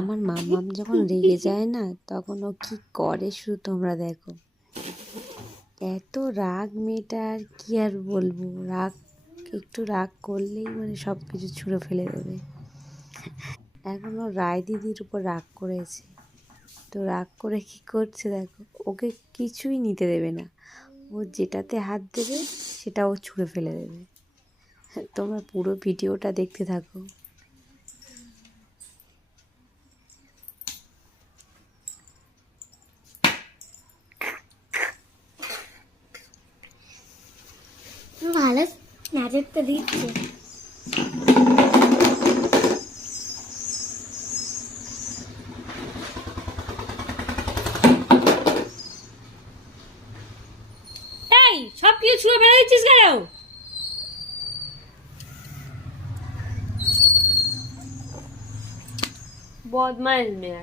আমার মাম্মাম যখন রেগে যায় না, তখন ও কি করে শুধু তোমরা দেখো। এত রাগ মেয়েটার, কি আর বলবো। একটু রাগ করলেই মানে সব কিছু ছুঁড়ে ফেলে দেবে। এখন ও রায় দিদির উপর রাগ করেছে, তো রাগ করে কি করছে দেখো, ওকে কিছুই নিতে দেবে না। ও যেটাতে হাত দেবে সেটা ও ছুঁড়ে ফেলে দেবে। তোমরা পুরো ভিডিওটা দেখতে থাকো। ভালো নাচটা দিচ্ছে। এই সব কিছু ছুঁড়ে ফেলে দিচ্ছিস কেন? বদমাইশ মেয়ে।